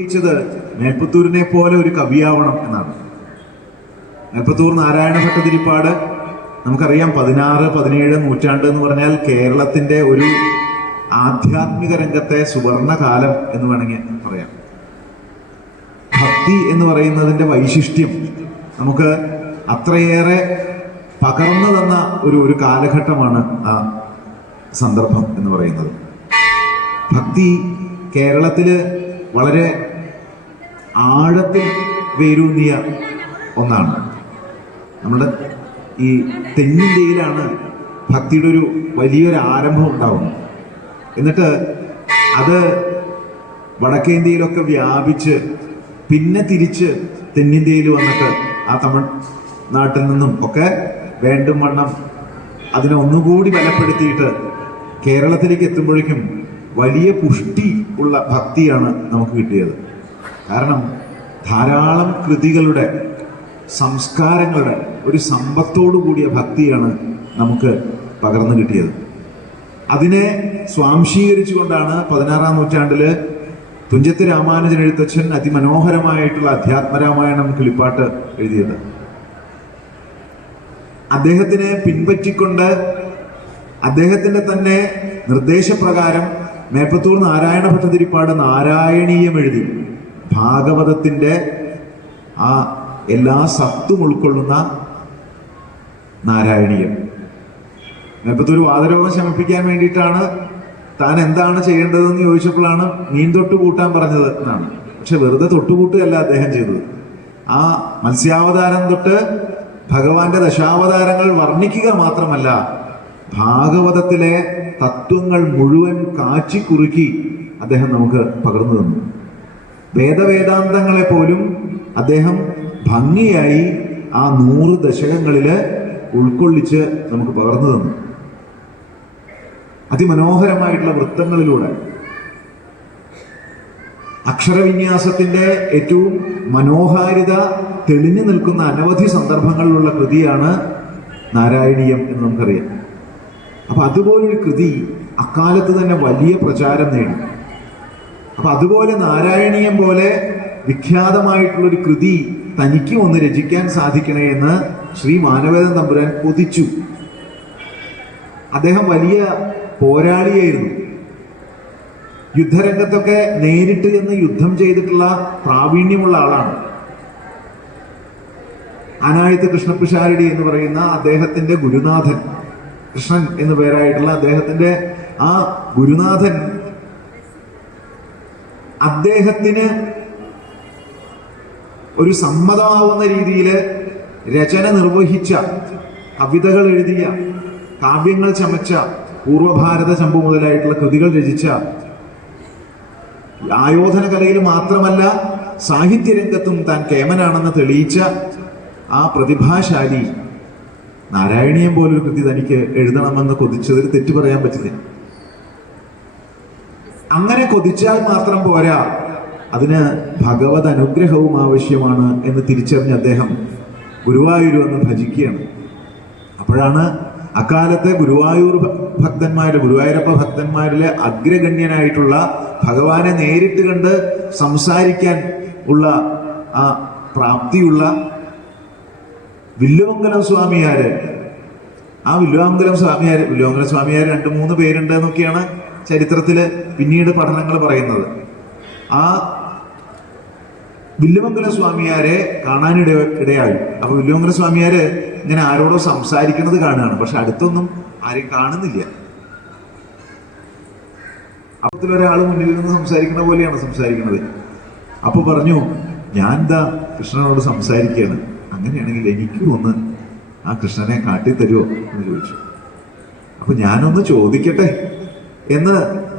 ത് മേൽപ്പത്തൂരിനെ പോലെ ഒരു കവിയാവണം എന്നാണ്. മേൽപ്പത്തൂർ നാരായണ ഭട്ടതിരിപ്പാട് നമുക്കറിയാം പതിനാറ് പതിനേഴ് നൂറ്റാണ്ട് എന്ന് പറഞ്ഞാൽ കേരളത്തിന്റെ ഒരു ആധ്യാത്മിക രംഗത്തെ സുവർണകാലം എന്ന് വേണമെങ്കിൽ പറയാം. ഭക്തി എന്ന് പറയുന്നതിന്റെ വൈശിഷ്ട്യം നമുക്ക് അത്രയേറെ പകർന്നു തന്ന ഒരു ഒരു കാലഘട്ടമാണ് ആ സന്ദർഭം എന്ന് പറയുന്നത്. ഭക്തി കേരളത്തിൽ വളരെ ആഴത്തിൽ വേരൂന്നിയ ഒന്നാണ്. നമ്മുടെ ഈ തെന്നിന്ത്യയിലാണ് ഭക്തിയുടെ ഒരു വലിയൊരു ആരംഭം ഉണ്ടാവുന്നത്. എന്നിട്ട് അത് വടക്കേന്ത്യയിലൊക്കെ വ്യാപിച്ച് പിന്നെ തിരിച്ച് തെന്നിന്ത്യയിൽ വന്നിട്ട് ആ തമിഴ്നാട്ടിൽ നിന്നും ഒക്കെ വേണ്ടും വണ്ണം അതിനെ ഒന്നുകൂടി ബലപ്പെടുത്തിയിട്ട് കേരളത്തിലേക്ക് എത്തുമ്പോഴേക്കും വലിയ പുഷ്ടി ഉള്ള ഭക്തിയാണ് നമുക്ക് കിട്ടിയത്. കാരണം ധാരാളം കൃതികളുടെ സംസ്കാരങ്ങളുടെ ഒരു സമ്പത്തോടു കൂടിയ ഭക്തിയാണ് നമുക്ക് പകർന്നു കിട്ടിയത്. അതിനെ സ്വാംശീകരിച്ചുകൊണ്ടാണ് പതിനാറാം നൂറ്റാണ്ടിൽ തുഞ്ചത്ത് രാമാനുജൻ എഴുത്തച്ഛൻ അതിമനോഹരമായിട്ടുള്ള അധ്യാത്മരാമായണം കിളിപ്പാട്ട് എഴുതിയത്. അദ്ദേഹത്തിനെ പിൻപറ്റിക്കൊണ്ട് അദ്ദേഹത്തിന്റെ തന്നെ നിർദ്ദേശപ്രകാരം മേപ്പത്തൂർ നാരായണ ഭട്ടതിരിപ്പാട് നാരായണീയം എഴുതി. ഭാഗവതത്തിന്റെ ആ എല്ലാ സത്തും ഉൾക്കൊള്ളുന്ന നാരായണീയം. മേപ്പത്തൂർ വാതരോഗം ശമിപ്പിക്കാൻ വേണ്ടിയിട്ടാണ് താൻ എന്താണ് ചെയ്യേണ്ടതെന്ന് ചോദിച്ചപ്പോഴാണ് മീൻ തൊട്ട് കൂട്ടാൻ പറഞ്ഞത് എന്നാണ്. പക്ഷെ വെറുതെ തൊട്ടുകൂട്ടുകയല്ല അദ്ദേഹം ചെയ്തത്. ആ മത്സ്യാവതാരം തൊട്ട് ഭഗവാന്റെ ദശാവതാരങ്ങൾ വർണിക്കുക മാത്രമല്ല ഭാഗവതത്തിലെ തത്വങ്ങൾ മുഴുവൻ കാച്ചിക്കുറുക്കി അദ്ദേഹം നമുക്ക് പകർന്നു തന്നു. വേദവേദാന്തങ്ങളെ പോലും അദ്ദേഹം ഭംഗിയായി ആ നൂറ് ദശകങ്ങളിൽ ഉൾക്കൊള്ളിച്ച് നമുക്ക് പകർന്നു തന്നു. അതിമനോഹരമായിട്ടുള്ള വൃത്തങ്ങളിലൂടെ. അക്ഷരവിന്യാസത്തിന്റെ ഏറ്റവും മനോഹാരിത തെളിഞ്ഞു നിൽക്കുന്ന അനവധി സന്ദർഭങ്ങളിലുള്ള കൃതിയാണ് നാരായണീയം എന്ന് നമുക്കറിയാം. അപ്പൊ അതുപോലൊരു കൃതി അക്കാലത്ത് തന്നെ വലിയ പ്രചാരം നേടി. അപ്പൊ അതുപോലെ നാരായണീയം പോലെ വിഖ്യാതമായിട്ടുള്ളൊരു കൃതി തനിക്കും ഒന്ന് രചിക്കാൻ സാധിക്കണേ എന്ന് ശ്രീ മാനവേദൻ തമ്പുരാൻ കൊതിച്ചു. അദ്ദേഹം വലിയ പോരാളിയായിരുന്നു. യുദ്ധരംഗത്തൊക്കെ നേരിട്ട് എന്ന് യുദ്ധം ചെയ്തിട്ടുള്ള പ്രാവീണ്യമുള്ള ആളാണ്. അനായത്ത് കൃഷ്ണപിഷാരടി എന്ന് പറയുന്ന അദ്ദേഹത്തിന്റെ ഗുരുനാഥൻ. കൃഷ്ണൻ എന്നു പേരായിട്ടുള്ള അദ്ദേഹത്തിന്റെ ആ ഗുരുനാഥൻ അദ്ദേഹത്തിന് ഒരു സമ്മതമാവുന്ന രീതിയിൽ രചന നിർവഹിച്ച കവിതകൾ എഴുതിയ കാവ്യങ്ങൾ ചമച്ച പൂർവഭാരത ചമ്പു മുതലായിട്ടുള്ള കൃതികൾ രചിച്ച ആയോധന കലയിൽ മാത്രമല്ല സാഹിത്യരംഗത്തും താൻ കേമനാണെന്ന് തെളിയിച്ച ആ പ്രതിഭാശാലി നാരായണീയം പോലൊരു കൃതി തനിക്ക് എഴുതണമെന്ന് കൊതിച്ചതിൽ തെറ്റു പറയാൻ പറ്റില്ല. അങ്ങനെ കൊതിച്ചാൽ മാത്രം പോരാ. അതിന് ഭഗവത് അനുഗ്രഹവും ആവശ്യമാണ് എന്ന് തിരിച്ചറിഞ്ഞ അദ്ദേഹം ഗുരുവായൂർ വന്ന് ഭജിക്കുകയാണ്. അപ്പോഴാണ് അക്കാലത്തെ ഗുരുവായൂർ ഭക്തന്മാർ ഗുരുവായൂരപ്പ ഭക്തന്മാരിലെ അഗ്രഗണ്യനായിട്ടുള്ള ഭഗവാനെ നേരിട്ട് കണ്ട് സംസാരിക്കാൻ ഉള്ള ആ പ്രാപ്തിയുള്ള വില്ലുമംഗലം സ്വാമിയാര്. ആ വില്ലുവാമംഗലം സ്വാമിയാര് വില്ലുവാമംഗലം സ്വാമിയാര് രണ്ട് മൂന്ന് പേരുണ്ട് എന്നൊക്കെയാണ് ചരിത്രത്തിൽ പിന്നീട് പഠനങ്ങൾ പറയുന്നത്. ആ വില്ലുമംഗല സ്വാമിയാരെ കാണാനിട ഇടയായി. അപ്പൊ വില്ലുമംഗല സ്വാമിയാര് ഇങ്ങനെ ആരോടോ സംസാരിക്കുന്നത് കാണുകയാണ്. പക്ഷെ അടുത്തൊന്നും ആരെയും കാണുന്നില്ല. അപ്പത്തിൽ ഒരാൾ മുന്നിൽ നിന്ന് സംസാരിക്കുന്ന പോലെയാണ് സംസാരിക്കുന്നത്. അപ്പൊ പറഞ്ഞു ഞാൻ എന്താ കൃഷ്ണനോട് സംസാരിക്കുകയാണ് അങ്ങനെയാണെങ്കിൽ എനിക്കും ഒന്ന് ആ കൃഷ്ണനെ കാട്ടിത്തരുമോ എന്ന് ചോദിച്ചു. അപ്പൊ ഞാനൊന്ന് ചോദിക്കട്ടെ എന്ന്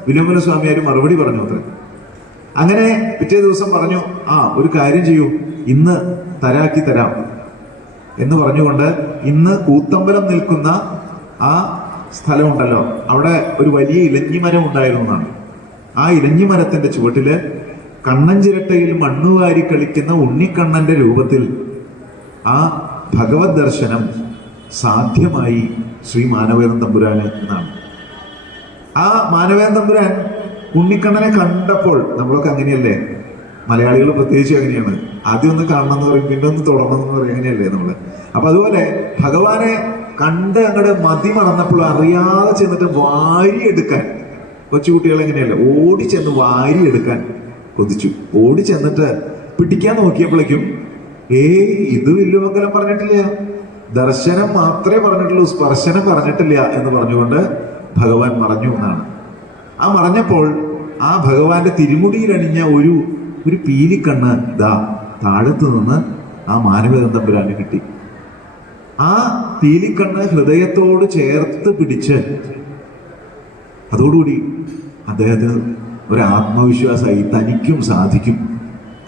വിനോമന സ്വാമിയാർ മറുപടി പറഞ്ഞു അത്ര. അങ്ങനെ പിറ്റേ ദിവസം പറഞ്ഞു ആ ഒരു കാര്യം ചെയ്യൂ. ഇന്ന് തരാക്കി തരാം. എന്ന് പറഞ്ഞുകൊണ്ട് ഇന്ന് കൂത്തമ്പലം നിൽക്കുന്ന ആ സ്ഥലമുണ്ടല്ലോ. അവിടെ ഒരു വലിയ ഇലഞ്ഞിമരം ഉണ്ടായിരുന്നു എന്നാണ്. ആ ഇലഞ്ഞി മരത്തിന്റെ ചുവട്ടിൽ കണ്ണഞ്ചിരട്ടയിൽ മണ്ണുവാരി കളിക്കുന്ന ഉണ്ണിക്കണ്ണന്റെ രൂപത്തിൽ ആ ഭഗവത് ദർശനം സാധ്യമായി ശ്രീ മാനവേദൻ തമ്പുരാന് എന്നാണ്. ആ മാനവേദൻ തമ്പുരാൻ ഉണ്ണിക്കണ്ണനെ കണ്ടപ്പോൾ നമ്മളൊക്കെ അങ്ങനെയല്ലേ? മലയാളികൾ പ്രത്യേകിച്ച് അങ്ങനെയാണ്. ആദ്യം ഒന്ന് കാണണം എന്ന് പറയും പിന്നെ ഒന്ന് തുടരണം എന്ന് പറയും അങ്ങനെയല്ലേ നമ്മൾ അപ്പൊ അതുപോലെ ഭഗവാനെ കണ്ട് അങ്ങോട്ട് മതി മറന്നപ്പോൾ അറിയാതെ ചെന്നിട്ട് വാരിയെടുക്കാൻ കൊച്ചുകുട്ടികൾ എങ്ങനെയല്ല? ഓടി ചെന്ന് വാരിയെടുക്കാൻ കൊതിച്ചു. ഓടി ചെന്നിട്ട് പിടിക്കാൻ നോക്കിയപ്പോഴേക്കും ഏയ് ഇത് വില്ലുമംഗലം പറഞ്ഞിട്ടില്ല. ദർശനം മാത്രമേ പറഞ്ഞിട്ടുള്ളൂ സ്പർശനം പറഞ്ഞിട്ടില്ല എന്ന് പറഞ്ഞുകൊണ്ട് ഭഗവാൻ മറഞ്ഞു എന്നാണ്. ആ മറഞ്ഞപ്പോൾ ആ ഭഗവാന്റെ തിരുമുടിയിലണിഞ്ഞ ഒരു ഒരു പീലിക്കണ്ണ് ഇതാ താഴത്തു നിന്ന് ആ തമ്പുരാന് കിട്ടി. ആ പീലിക്കണ്ണ് ഹൃദയത്തോട് ചേർത്ത് പിടിച്ച് അതോടുകൂടി അദ്ദേഹത്തിന് ഒരു ആത്മവിശ്വാസമായി തനിക്കും സാധിക്കും.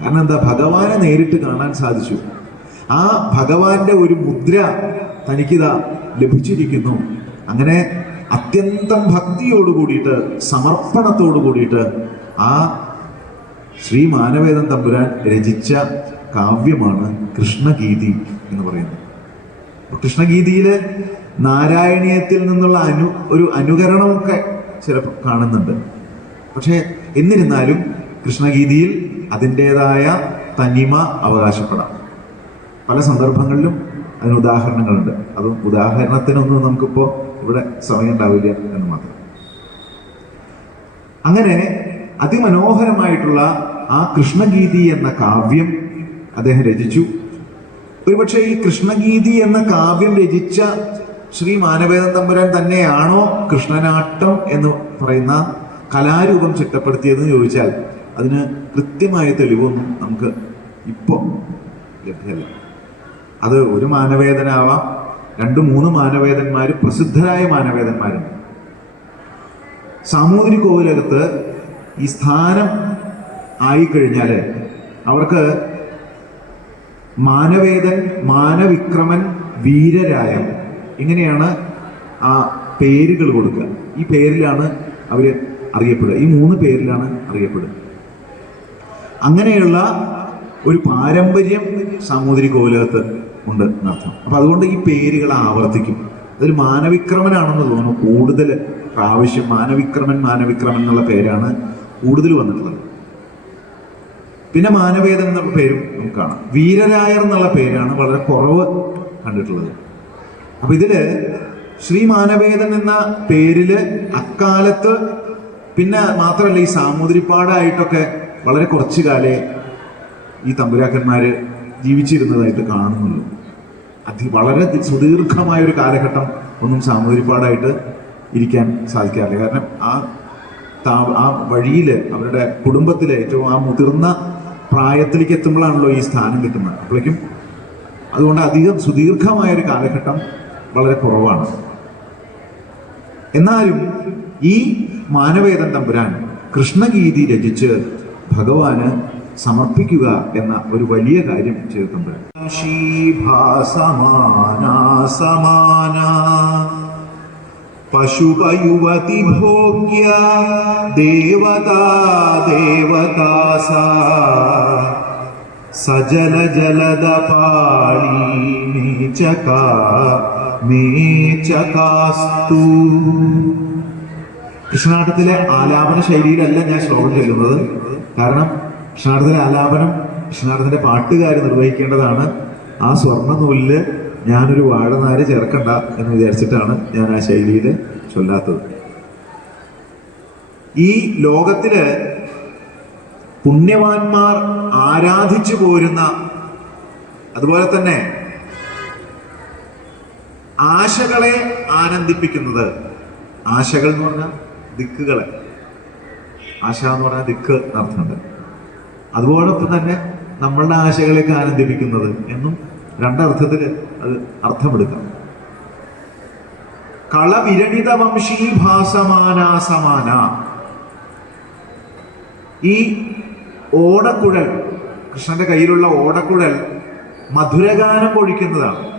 കാരണം എന്താ? ഭഗവാനെ നേരിട്ട് കാണാൻ സാധിച്ചു. ആ ഭഗവാന്റെ ഒരു മുദ്ര തനിക്കിതാ ലഭിച്ചിരിക്കുന്നു. അങ്ങനെ അത്യന്തം ഭക്തിയോട് കൂടിയിട്ട് സമർപ്പണത്തോട് കൂടിയിട്ട് ആ ശ്രീ മാനവേദൻ തമ്പുരാൻ രചിച്ച കാവ്യമാണ് കൃഷ്ണഗീതി എന്ന് പറയുന്നത്. കൃഷ്ണഗീതിയിലെ നാരായണീയത്തിൽ നിന്നുള്ള അനു ഒരു അനുകരണമൊക്കെ ചിലപ്പോൾ കാണുന്നുണ്ട്. പക്ഷേ എന്നിരുന്നാലും കൃഷ്ണഗീതിയിൽ അതിന്റെതായ തനിമ അവകാശപ്പെടാം. പല സന്ദർഭങ്ങളിലും അതിന് ഉദാഹരണങ്ങളുണ്ട്. അതും ഉദാഹരണത്തിനൊന്നും നമുക്കിപ്പോൾ ഇവിടെ സമയം ഉണ്ടാവില്ല എന്ന് മാത്രം. അങ്ങനെ അതിമനോഹരമായിട്ടുള്ള ആ കൃഷ്ണഗീതി എന്ന കാവ്യം അദ്ദേഹം രചിച്ചു. ഒരുപക്ഷെ ഈ കൃഷ്ണഗീതി എന്ന കാവ്യം രചിച്ച ശ്രീ മാനവേദൻ തമ്പുരാൻ തന്നെയാണോ കൃഷ്ണനാട്ടം എന്ന് പറയുന്ന കലാരൂപം ചിട്ടപ്പെടുത്തിയതെന്ന് ചോദിച്ചാൽ അതിന് കൃത്യമായ തെളിവൊന്നും നമുക്ക് ഇപ്പോൾ ലഭ്യമല്ല. അത് ഒരു മാനവേദനാവാം രണ്ട് മൂന്ന് മാനവേദന്മാർ പ്രസിദ്ധരായ മാനവേദന്മാരുണ്ട്. സാമൂതിരി കോവിലകത്ത് ഈ സ്ഥാനം ആയിക്കഴിഞ്ഞാൽ അവർക്ക് മാനവേദൻ മാനവിക്രമൻ വീരരായം ഇങ്ങനെയാണ് ആ പേരുകൾ കൊടുക്കുക. ഈ പേരിലാണ് അവർ അറിയപ്പെടുക. ഈ മൂന്ന് പേരിലാണ് അറിയപ്പെടുക. അങ്ങനെയുള്ള ഒരു പാരമ്പര്യം സാമൂതിരി കോവിലകത്ത് ഉണ്ട് എന്നർത്ഥം. അപ്പം അതുകൊണ്ട് ഈ പേരുകൾ ആവർത്തിക്കും. അതൊരു മാനവിക്രമനാണെന്ന് തോന്നുന്നു. കൂടുതൽ പ്രാവശ്യം മാനവിക്രമൻ മാനവിക്രമൻ എന്നുള്ള പേരാണ് കൂടുതൽ വന്നിട്ടുള്ളത്. പിന്നെ മാനവേദൻ എന്നുള്ള പേരും നമുക്ക് കാണാം. വീരരായർ എന്നുള്ള പേരാണ് വളരെ കുറവ് കണ്ടിട്ടുള്ളത്. അപ്പം ഇതിൽ ശ്രീ മാനവേദൻ എന്ന പേരിൽ അക്കാലത്ത് പിന്നെ മാത്രമല്ല ഈ സാമൂതിരിപ്പാടായിട്ടൊക്കെ വളരെ കുറച്ച് കാലേ ഈ തമ്പുരാക്കന്മാർ ജീവിച്ചിരുന്നതായിട്ട് കാണുന്നുള്ളൂ. അതി വളരെ സുദീർഘമായ ഒരു കാലഘട്ടം ഒന്നും സാമൂതിരിപ്പാടായിട്ട് ഇരിക്കാൻ സാധിക്കാറില്ല. കാരണം ആ താ- ആ വഴിയിൽ അവരുടെ കുടുംബത്തിലെ ഏറ്റവും ആ മുതിർന്ന പ്രായത്തിലേക്ക് എത്തുമ്പോഴാണല്ലോ ഈ സ്ഥാനം കിട്ടുന്നത്. അപ്പോഴേക്കും അതുകൊണ്ട് അധികം സുദീർഘമായ ഒരു കാലഘട്ടം വളരെ കുറവാണ്. എന്നാലും ഈ മാനവേദൻ തമ്പുരാൻ കൃഷ്ണഗീതി രചിച്ച് ഭഗവാന് സമർപ്പിക്കുക എന്ന ഒരു വലിയ കാര്യം ചെയ്തിട്ടുണ്ട് സമാനാ. പശുപയുവതി ഭോഗ്യ ദേവതാ ദേവതാ സാ. സജല ജലദ പാളി മേചകാ മേചകാസ്തു കൃഷ്ണനാട്ടത്തിലെ ആലാപന ശൈലിയിലല്ല ഞാൻ ശ്ലോകം ചൊല്ലുന്നത്. കാരണം കൃഷ്ണനാട്ടത്തിലെ ആലാപനം കൃഷ്ണനാട്ടത്തിന്റെ പാട്ടുകാർ നിർവഹിക്കേണ്ടതാണ്. ആ സ്വർണ നൂലിൽ ഞാനൊരു വാഴനാര് ചേർക്കണ്ട എന്ന് വിചാരിച്ചിട്ടാണ് ഞാൻ ആ ശൈലിയിൽ ചൊല്ലാത്തത്. ഈ ലോകത്തിൽ പുണ്യവാന്മാർ ആരാധിച്ചു പോരുന്ന അതുപോലെ തന്നെ ആശകളെ ആനന്ദിപ്പിക്കുന്നത് ആശകൾ എന്ന് പറഞ്ഞാൽ ദിക്കുകളെ. ആശ എന്ന് പറഞ്ഞാൽ ദിക്ക് നടത്തുന്നുണ്ട്. അതുപോലൊപ്പം തന്നെ നമ്മളുടെ ആശകളെയൊക്കെ ആനന്ദിപ്പിക്കുന്നത് എന്നും രണ്ടർത്ഥത്തിൽ അത് അർത്ഥമെടുക്കാം. കളവിരണിത വംശീ ഭാസമാനാസമാന ഈ ഓടക്കുഴൽ കൃഷ്ണന്റെ കയ്യിലുള്ള ഓടക്കുഴൽ മധുരഗാനം പൊഴിക്കുന്നതാണ്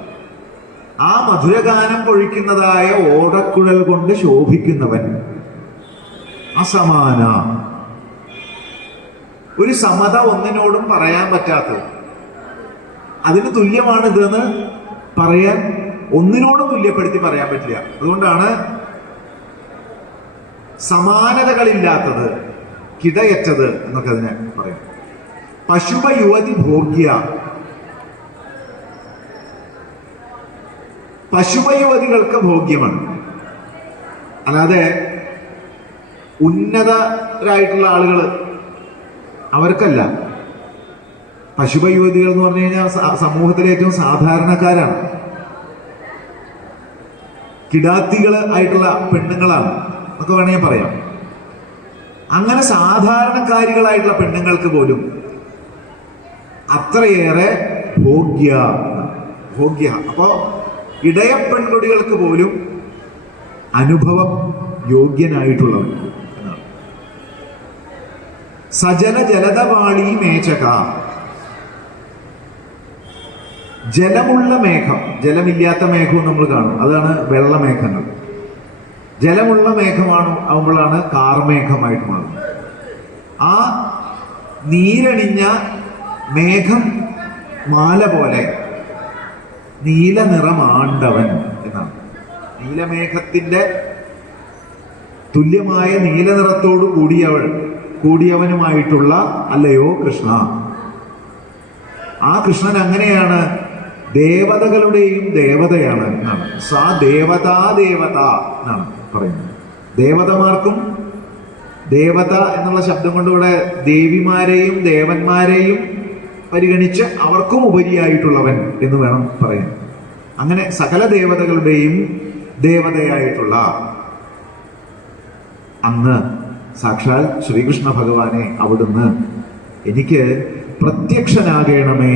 ആ മധുരഗാനം പൊഴിക്കുന്നതായ ഓടക്കുഴൽ കൊണ്ട് ശോഭിക്കുന്നവൻ അസമാന. ഒരു സമത ഒന്നിനോടും പറയാൻ പറ്റാത്തത്. അതിന് തുല്യമാണ് ഇതെന്ന് പറയാൻ ഒന്നിനോടും തുല്യപ്പെടുത്തി പറയാൻ പറ്റില്ല. അതുകൊണ്ടാണ് സമാനതകളില്ലാത്തത് കിടയറ്റത് എന്നൊക്കെ അതിനെ പറയാം. പശുപ യുവതി ഭോഗ്യ. പശുപ യുവതികൾക്ക് ഭോഗ്യമാണ്. അല്ലാതെ ഉന്നതരായിട്ടുള്ള ആളുകൾ അവർക്കല്ല. പശുപ യുവതികൾ എന്ന് പറഞ്ഞു കഴിഞ്ഞാൽ സമൂഹത്തിലെ ഏറ്റവും സാധാരണക്കാരാണ്. കിടാത്തികൾ ആയിട്ടുള്ള പെണ്ണുങ്ങളാണ് എന്നൊക്കെ വേണമെങ്കിൽ പറയാം. അങ്ങനെ സാധാരണക്കാരികളായിട്ടുള്ള പെണ്ണുങ്ങൾക്ക് പോലും അത്രയേറെ ഭോഗ്യ ഭോഗ്യ. അപ്പോ ഇടയ പെൺകുടികൾക്ക് പോലും അനുഭവം യോഗ്യനായിട്ടുള്ളവൻ എന്നാണ് സജല ജലതവാളി മേചക ജലമുള്ള മേഘം ജലമില്ലാത്ത മേഘവും നമ്മൾ കാണും. അതാണ് വെള്ളമേഘങ്ങൾ. ജലമുള്ള മേഘമാണ് ആകുമ്പോഴാണ് കാർമേഘമായിട്ട് മാറുന്നത് ആ നീരണിഞ്ഞ മേഘം മാല പോലെ നീല നിറമാണ്ടവൻ എന്നാണ്. നീലമേഘത്തിന്റെ തുല്യമായ നീല നിറത്തോടു കൂടിയവൾ കൂടിയവനുമായിട്ടുള്ള അല്ലയോ കൃഷ്ണ? ആ കൃഷ്ണൻ അങ്ങനെയാണ്. ദേവതകളുടെയും ദേവതയാണ് എന്നാണ്. സാ ദേവതാ ദേവത എന്നാണ് പറയുന്നത്. ദേവതമാർക്കും ദേവത എന്നുള്ള ശബ്ദം കൊണ്ട് ദേവിമാരെയും ദേവന്മാരെയും പരിഗണിച്ച് അവർക്കും ഉപരിയായിട്ടുള്ളവൻ എന്ന് വേണം പറയാൻ. അങ്ങനെ സകല ദേവതകളുടെയും ദേവതയായിട്ടുള്ള അങ്ങ് സാക്ഷാൽ ശ്രീകൃഷ്ണ ഭഗവാനെ അവിടുന്ന് എനിക്ക് പ്രത്യക്ഷനാകണമേ